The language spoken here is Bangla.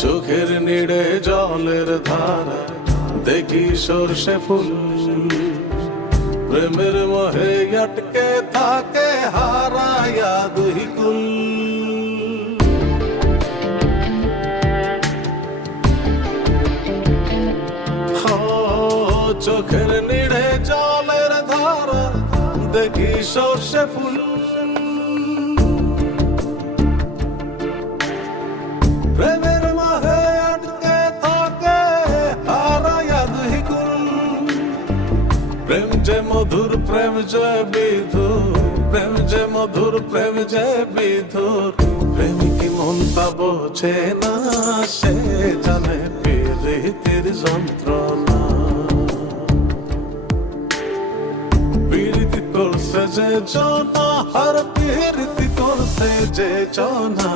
চোখের নিড়ে জলের ধারা দেখি সর্ষে ফুল, প্রেমের মোহে আটকে থাকে হারায়া দুই কুল। চোখের নিড়ে জলের ধারা দেখি সর্ষে ফুল, প্রেমের মোহে আটকে থাকে হারায়া দুই কুল। প্রেম যে মধুর প্রেম যে বিধুর, প্রেম যে মধুর প্রেম যে বিধুর, প্রেমিক মনটা বোঝে না, সে জানে প্রীতির যন্ত্রণা। প্রীতি করছে যে জনা, আর প্রীতি করছে যে জনা,